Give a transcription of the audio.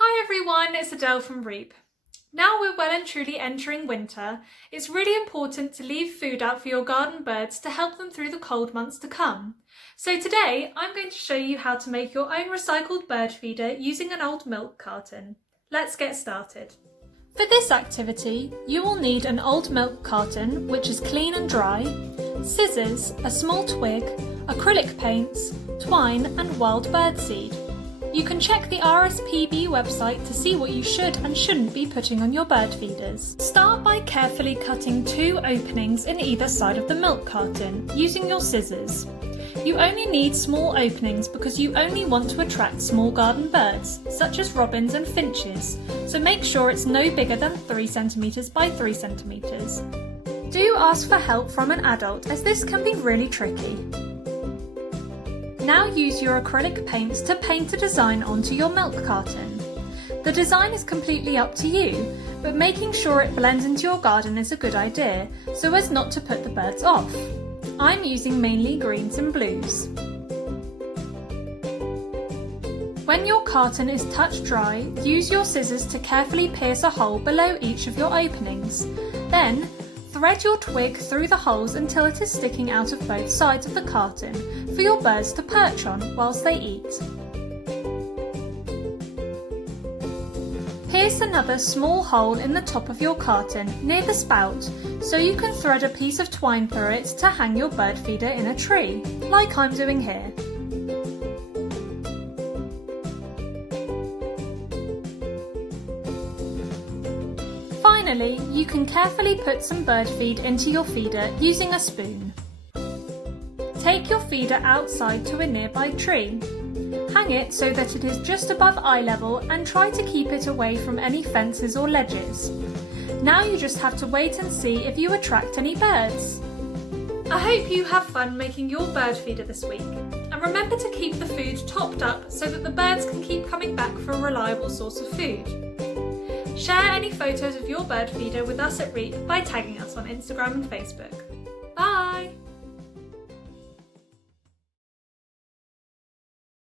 Hi everyone, it's Adele from REEP. Now we're well and truly entering winter, it's really important to leave food out for your garden birds to help them through the cold months to come. So today I'm going to show you how to make your own recycled bird feeder using an old milk carton. Let's get started. For this activity, you will need an old milk carton which is clean and dry, scissors, a small twig, acrylic paints, twine and wild birdseed. You can check the RSPB website to see what you should and shouldn't be putting on your bird feeders. Start by carefully cutting 2 openings in either side of the milk carton using your scissors. You only need small openings because you only want to attract small garden birds, such as robins and finches, so make sure it's no bigger than 3 cm by 3 cm. Do ask for help from an adult as this can be really tricky. Now use your acrylic paints to paint a design onto your milk carton. The design is completely up to you, but making sure it blends into your garden is a good idea, so as not to put the birds off. I'm using mainly greens and blues. When your carton is touch dry, use your scissors to carefully pierce a hole below each of your openings. Then, thread your twig through the holes until it is sticking out of both sides of the carton for your birds to perch on whilst they eat. Pierce another small hole in the top of your carton near the spout so you can thread a piece of twine through it to hang your bird feeder in a tree, like I'm doing here. Finally, you can carefully put some bird feed into your feeder using a spoon. Take your feeder outside to a nearby tree. Hang it so that it is just above eye level and try to keep it away from any fences or ledges. Now you just have to wait and see if you attract any birds. I hope you have fun making your bird feeder this week. And remember to keep the food topped up so that the birds can keep coming back for a reliable source of food. Share any photos of your bird feeder with us at REEP by tagging us on Instagram and Facebook. Bye!